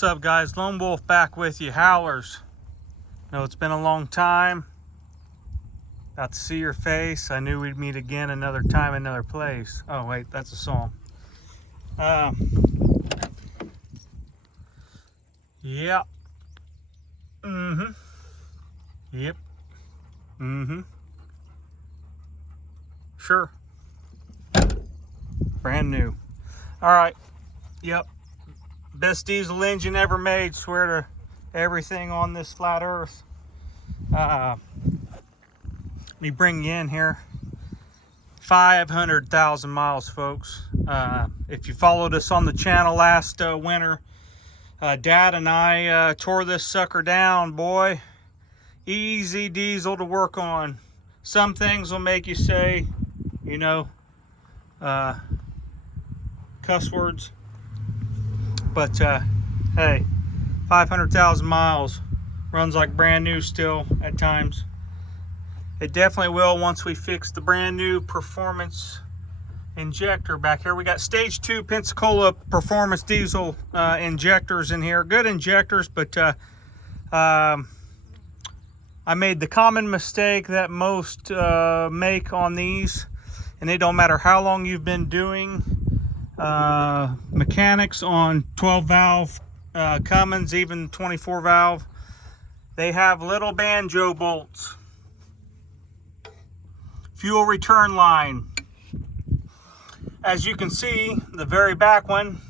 What's up, guys? Lone Wolf back with you. Howlers. No, it's been a long time. Got to see your face. I knew we'd meet again another time, another place. Oh wait, that's a song. Yeah. Yep. Sure. Brand new. All right. Yep. Best diesel engine ever made. Swear to everything on this flat earth. Let me bring you in here. 500,000 miles, folks. If you followed us on the channel last winter, Dad and I tore this sucker down, boy. Easy diesel to work on. Some things will make you say, you know, cuss words. But hey, 500,000 miles, runs like brand new still at times. It definitely will once we fix the brand new performance injector back here. We got stage 2 Pensacola performance diesel injectors in here. Good injectors, but I made the common mistake that most make on these, and it don't matter how long you've been doing mechanics on 12 valve Cummins, even 24 valve. They have little banjo bolts. Fuel return line. As you can see, the very back one,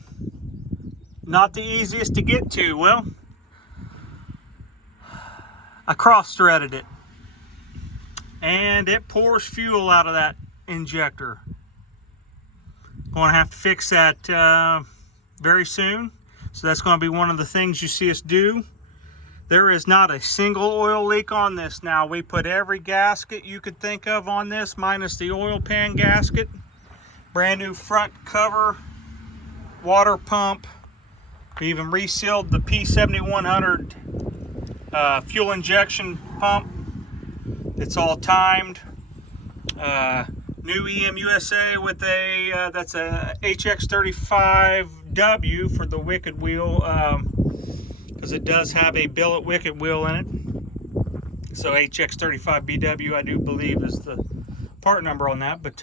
not the easiest to get to. Well, I cross-threaded it, and it pours fuel out of that injector. Going to have to fix that very soon. So that's going to be one of the things you see us do. There is not a single oil leak on this now. We put every gasket you could think of on this, minus the oil pan gasket. Brand new front cover, water pump. We even resealed the P7100 fuel injection pump. It's all timed. New EM USA with a that's a HX35W for the wicked wheel, because it does have a billet wicked wheel in it. So HX35BW, I do believe, is the part number on that. But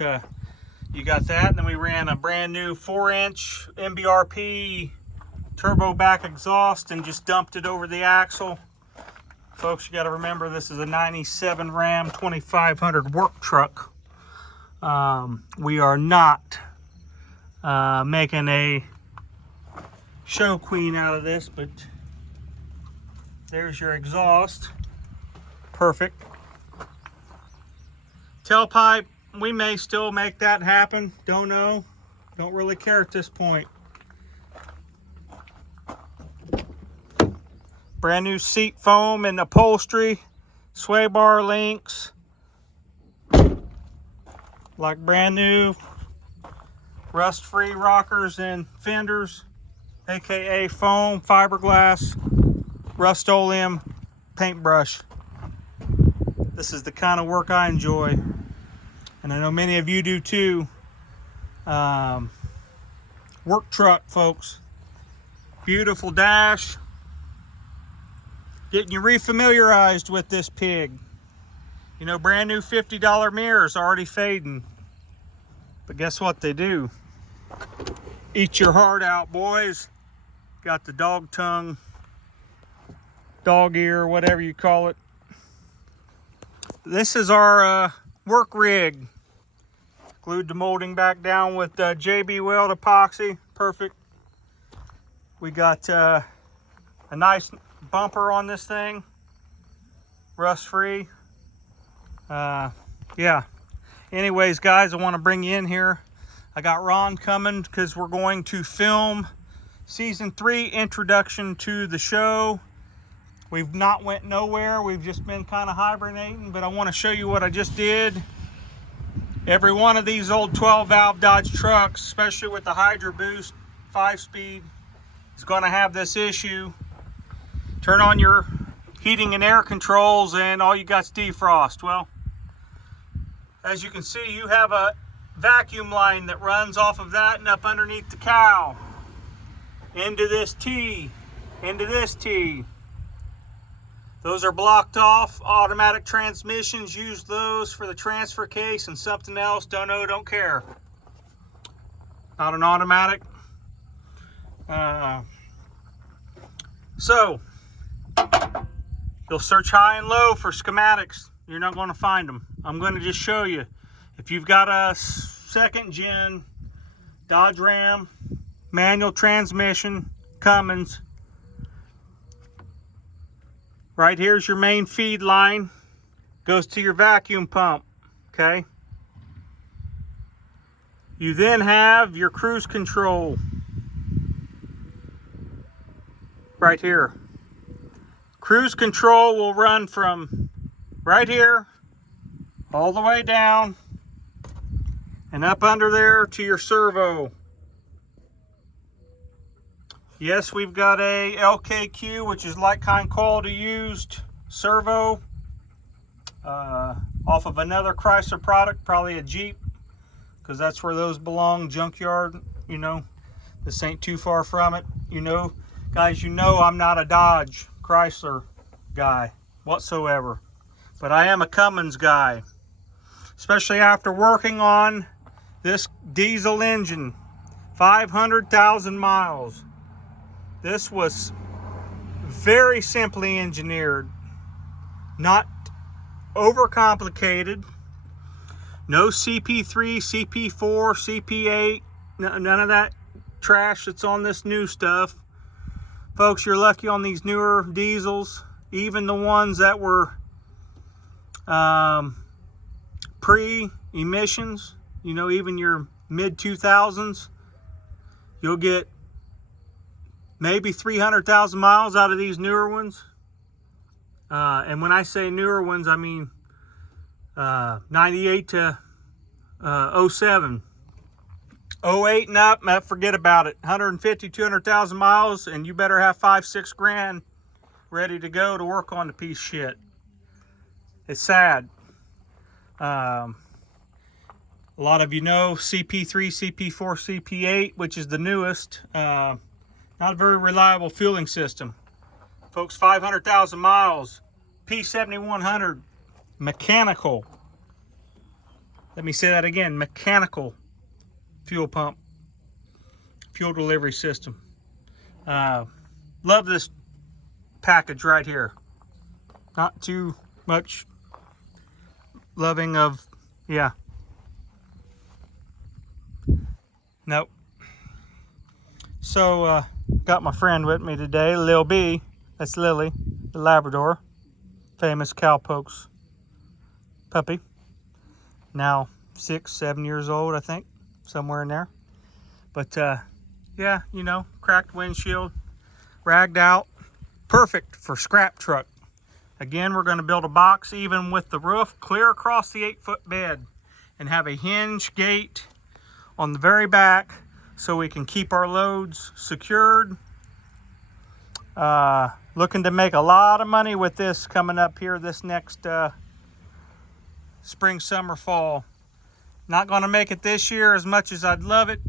you got that. And then we ran a brand new 4-inch MBRP turbo back exhaust and just dumped it over the axle. Folks, you got to remember, this is a 97 Ram 2500 work truck. We are not making a show queen out of this, but there's your exhaust. Perfect. Tailpipe, we may still make that happen. Don't know. Don't really care at this point. Brand new seat foam and upholstery. Sway bar links. Like brand new. Rust-free rockers and fenders. AKA foam, fiberglass, Rust-Oleum paintbrush. This is the kind of work I enjoy, and I know many of you do too. Work truck, folks. Beautiful dash. Getting you refamiliarized with this pig. You know, brand new $50 mirrors already fading. But guess what they do? Eat your heart out, boys. Got the dog tongue, dog ear, whatever you call it. This is our work rig. Glued the molding back down with JB Weld epoxy. Perfect. We got a nice bumper on this thing. Rust free. Yeah. Anyways, guys, I want to bring you in here. I got Ron coming because we're going to film Season 3 introduction to the show. We've not went nowhere. We've just been kind of hibernating, but I want to show you what I just did. Every one of these old 12 valve Dodge trucks, especially with the Hydro Boost 5-speed, is going to have this issue. Turn on your heating and air controls and all you got's defrost. Well, as you can see, you have a vacuum line that runs off of that and up underneath the cowl into this T. into this T. Those are blocked off. Automatic transmissions, use those for the transfer case, and something else, don't know, don't care. Not an automatic. So, you'll search high and low for schematics. You're not going to find them. I'm going to just show you. If you've got a second gen Dodge Ram, manual transmission, Cummins, right here's your main feed line, goes to your vacuum pump, okay? You then have your cruise control right here. Cruise control will run from right here all the way down and up under there to your servo. Yes, we've got a LKQ, which is like kind quality used servo off of another Chrysler product, probably a Jeep, because that's where those belong, junkyard, you know. This ain't too far from it, you know. Guys, you know I'm not a Dodge Chrysler guy whatsoever, but I am a Cummins guy, especially after working on this diesel engine, 500,000 miles. This was very simply engineered, not overcomplicated. No CP3, CP4, CP8, none of that trash that's on this new stuff. Folks, you're lucky on these newer diesels, even the ones that were pre-emissions, you know, even your mid-2000s, you'll get maybe 300,000 miles out of these newer ones. And when I say newer ones, I mean 98 to 07. 08 and up, forget about it. 150, 200,000 miles, and you better have 5-6 grand ready to go to work on the piece of shit. It's sad. A lot of you know CP3, CP4, CP8, which is the newest. Not a very reliable fueling system. Folks, 500,000 miles, P7100, mechanical. Let me say that again, mechanical fuel pump, fuel delivery system. Love this package right here. Not too much loving of, yeah. Nope. So, got my friend with me today, Lil B. That's Lily, the Labrador, famous cowpokes puppy. Now 6-7 years old, I think, somewhere in there. But yeah, you know, cracked windshield, ragged out, perfect for scrap truck. Again, we're going to build a box even with the roof clear across the 8-foot bed and have a hinge gate on the very back, so we can keep our loads secured. Looking to make a lot of money with this coming up here this next spring, summer, fall. Not going to make it this year as much as I'd love it.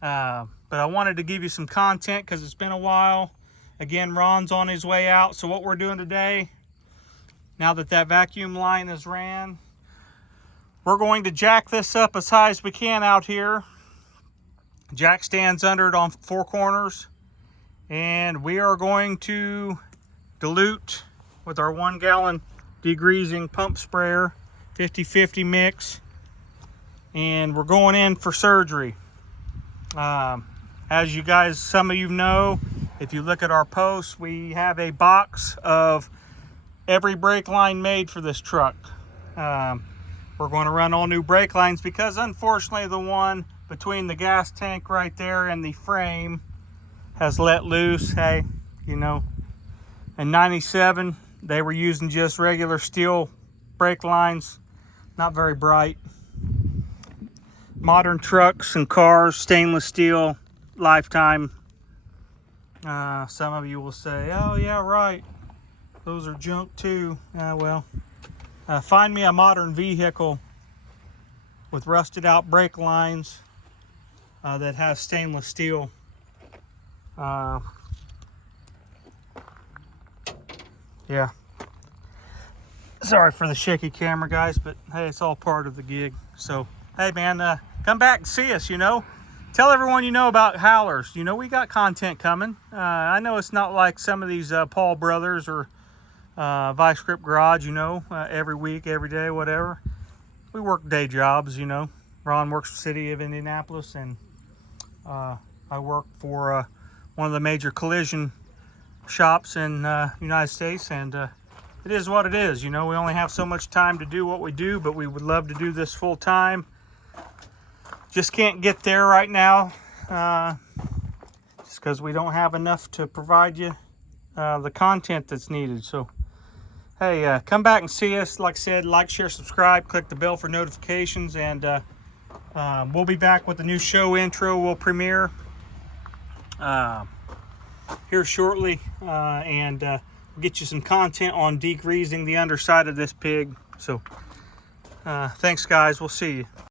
But I wanted to give you some content because it's been a while. Again, Ron's on his way out. So what we're doing today, now that that vacuum line is ran, we're going to jack this up as high as we can out here. Jack stands under it on 4 corners. And we are going to dilute with our 1 gallon degreasing pump sprayer, 50-50 mix. And we're going in for surgery. As you guys, some of you know, if you look at our posts, we have a box of every brake line made for this truck. We're going to run all new brake lines because unfortunately the one between the gas tank right there and the frame has let loose. Hey, you know, in 97 they were using just regular steel brake lines, not very bright. Modern trucks and cars, stainless steel, lifetime. Some of you will say, oh yeah, right, those are junk too. Well, find me a modern vehicle with rusted out brake lines that has stainless steel Yeah. Sorry for the shaky camera, guys, but hey, it's all part of the gig. So, hey, man, come back and see us, you know. Tell everyone you know about Howlers. You know, we got content coming. I know it's not like some of these Paul Brothers or Vice Grip Garage, you know, every week, every day, whatever. We work day jobs, you know. Ron works for the city of Indianapolis, and I work for one of the major collision shops in the United States, and it is what it is. You know, we only have so much time to do what we do, but we would love to do this full time. Just can't get there right now, just because we don't have enough to provide you the content that's needed. So, hey, come back and see us. Like I said, like, share, subscribe, click the bell for notifications, and we'll be back with the new show intro. We'll premiere here shortly, and we'll get you some content on degreasing the underside of this pig. So, thanks, guys. We'll see you.